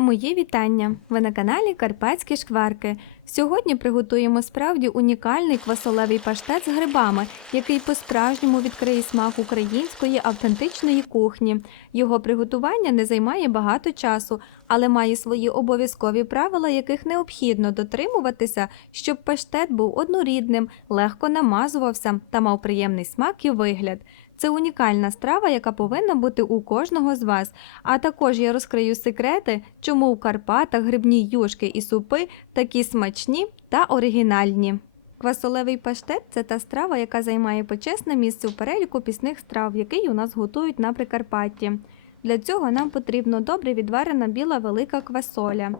Мої вітання! Ви на каналі Карпатські шкварки. Сьогодні приготуємо справді унікальний квасолевий паштет з грибами, який по-справжньому відкриє смак української автентичної кухні. Його приготування не займає багато часу, але має свої обов'язкові правила, яких необхідно дотримуватися, щоб паштет був однорідним, легко намазувався та мав приємний смак і вигляд. Це унікальна страва, яка повинна бути у кожного з вас. А також я розкрию секрети, чому у Карпатах грибні юшки і супи такі смачні та оригінальні. Квасолевий паштет це та страва, яка займає почесне місце у переліку пісних страв, який у нас готують на Прикарпатті. Для цього нам потрібно добре відварена біла велика квасоля,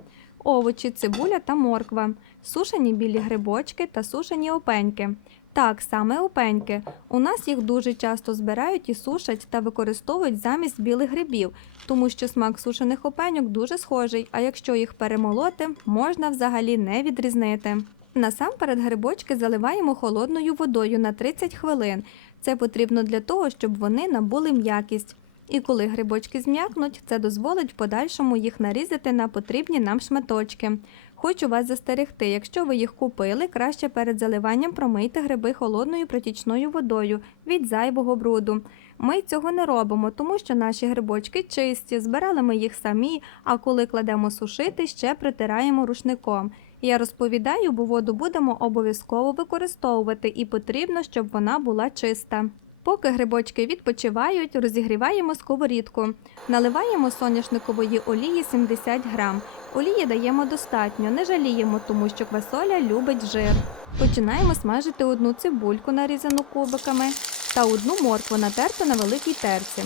овочі, цибуля та морква, сушені білі грибочки та сушені опеньки. Так, саме опеньки. У нас їх дуже часто збирають і сушать та використовують замість білих грибів, тому що смак сушених опеньок дуже схожий, а якщо їх перемолоти, можна взагалі не відрізнити. Насамперед грибочки заливаємо холодною водою на 30 хвилин. Це потрібно для того, щоб вони набули м'якість. І коли грибочки зм'якнуть, це дозволить в подальшому їх нарізати на потрібні нам шматочки. Хочу вас застерегти, якщо ви їх купили, краще перед заливанням промийте гриби холодною протічною водою від зайвого бруду. Ми цього не робимо, тому що наші грибочки чисті, збирали ми їх самі, а коли кладемо сушити, ще притираємо рушником. Я розповідаю, бо воду будемо обов'язково використовувати і потрібно, щоб вона була чиста. Поки грибочки відпочивають, розігріваємо сковорідку. Наливаємо соняшникової олії 70 грам. Олії даємо достатньо, не жаліємо, тому що квасоля любить жир. Починаємо смажити одну цибульку, нарізану кубиками, та одну моркву натерту на великій терці.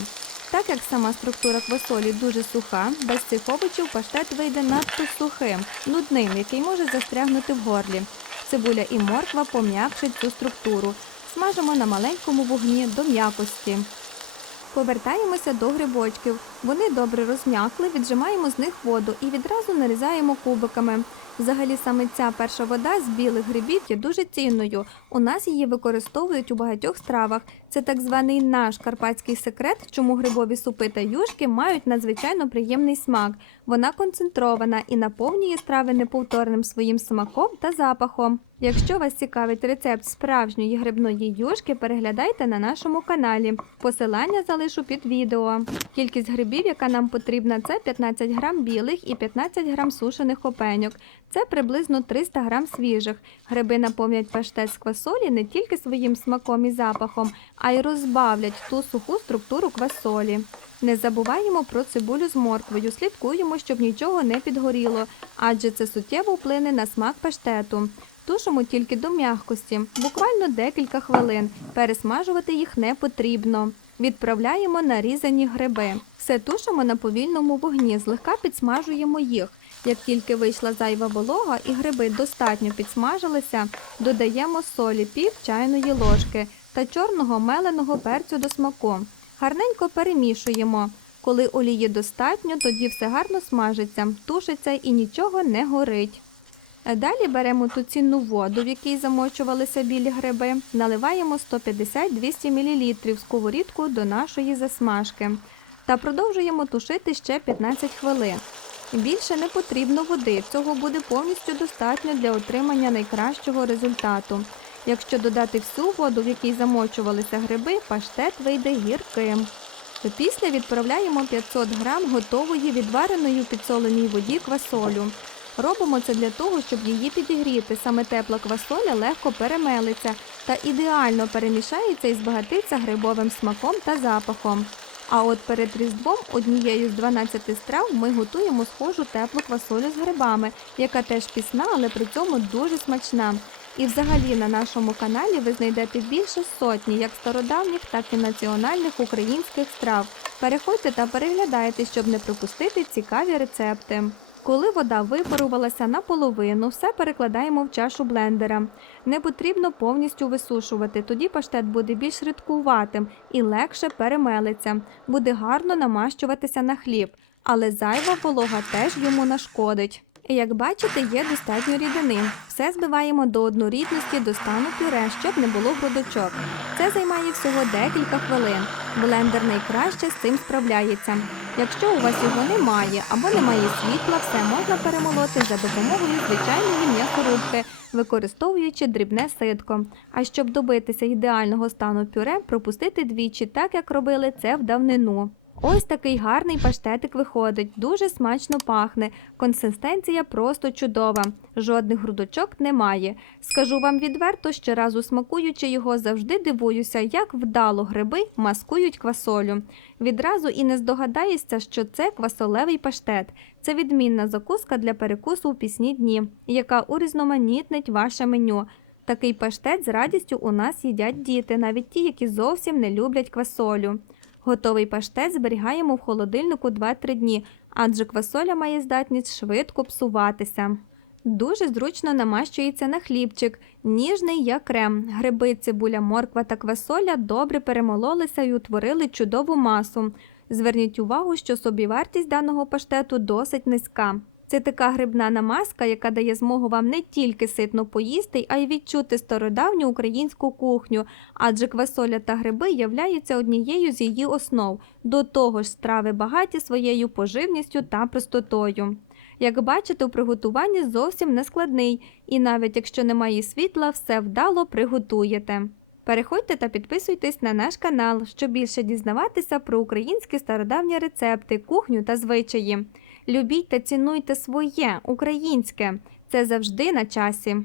Так як сама структура квасолі дуже суха, без цих овочів паштет вийде надто сухим, нудним, який може застрягнути в горлі. Цибуля і морква пом'якшать цю структуру. Смажимо на маленькому вогні до м'якості. Повертаємося до грибочків. Вони добре розм'якли, віджимаємо з них воду і відразу нарізаємо кубиками. Взагалі саме ця перша вода з білих грибів є дуже цінною. У нас її використовують у багатьох стравах. Це так званий наш карпатський секрет, чому грибові супи та юшки мають надзвичайно приємний смак. Вона концентрована і наповнює страви неповторним своїм смаком та запахом. Якщо вас цікавить рецепт справжньої грибної юшки, переглядайте на нашому каналі. Посилання залишу під відео. Кількість грибів, яка нам потрібна, це 15 грам білих і 15 грам сушених опеньок. Це приблизно 300 грам свіжих. Гриби наповнять паштет з квасолі не тільки своїм смаком і запахом, а й розбавлять ту суху структуру квасолі. Не забуваємо про цибулю з морквою, слідкуємо, щоб нічого не підгоріло, адже це суттєво вплине на смак паштету. Тушимо тільки до м'якості, буквально декілька хвилин. Пересмажувати їх не потрібно. Відправляємо нарізані гриби. Все тушимо на повільному вогні, злегка підсмажуємо їх. Як тільки вийшла зайва волога і гриби достатньо підсмажилися, додаємо солі пів чайної ложки та чорного меленого перцю до смаку. Гарненько перемішуємо. Коли олії достатньо, тоді все гарно смажиться, тушиться і нічого не горить. Далі беремо ту цінну воду, в якій замочувалися білі гриби, наливаємо 150-200 мл в сковорідку до нашої засмажки та продовжуємо тушити ще 15 хвилин. Більше не потрібно води, цього буде повністю достатньо для отримання найкращого результату. Якщо додати всю воду, в якій замочувалися гриби, паштет вийде гірким. Після відправляємо 500 грам готової відвареної в підсоленій воді квасолю. Робимо це для того, щоб її підігріти. Саме тепла квасоля легко перемелиться та ідеально перемішається і збагатиться грибовим смаком та запахом. А от перед Різдвом однією з 12 страв ми готуємо схожу теплу квасолю з грибами, яка теж пісна, але при цьому дуже смачна. І взагалі на нашому каналі ви знайдете більше сотні як стародавніх, так і національних українських страв. Переходьте та переглядайте, щоб не пропустити цікаві рецепти. Коли вода випарувалася наполовину, все перекладаємо в чашу блендера. Не потрібно повністю висушувати, тоді паштет буде більш рідкуватим і легше перемелиться. Буде гарно намащуватися на хліб, але зайва волога теж йому нашкодить. І як бачите, є достатньо рідини. Все збиваємо до однорідності до стану пюре, щоб не було грудочок. Це займає всього декілька хвилин. Блендер найкраще з цим справляється. Якщо у вас його немає або немає світла, все можна перемолоти за допомогою звичайної м'ясорубки, використовуючи дрібне ситко. А щоб добитися ідеального стану пюре, пропустити двічі, так як робили це в давнину. Ось такий гарний паштетик виходить, дуже смачно пахне. Консистенція просто чудова. Жодних грудочок немає. Скажу вам відверто, щоразу смакуючи його, завжди дивуюся, як вдало гриби маскують квасолю. Відразу і не здогадаєшся, що це квасолевий паштет. Це відмінна закуска для перекусу у пісні дні, яка урізноманітнить ваше меню. Такий паштет з радістю у нас їдять діти, навіть ті, які зовсім не люблять квасолю. Готовий паштет зберігаємо в холодильнику 2-3 дні, адже квасоля має здатність швидко псуватися. Дуже зручно намащується на хлібчик, ніжний як крем. Гриби, цибуля, морква та квасоля добре перемололися і утворили чудову масу. Зверніть увагу, що собівартість даного паштету досить низька. Це така грибна намазка, яка дає змогу вам не тільки ситно поїсти, а й відчути стародавню українську кухню, адже квасоля та гриби являються однією з її основ. До того ж, страви багаті своєю поживністю та простотою. Як бачите, у приготуванні зовсім не складний, і навіть якщо немає світла, все вдало приготуєте. Переходьте та підписуйтесь на наш канал, щоб більше дізнаватися про українські стародавні рецепти, кухню та звичаї. Любіть та цінуйте своє українське. Це завжди на часі.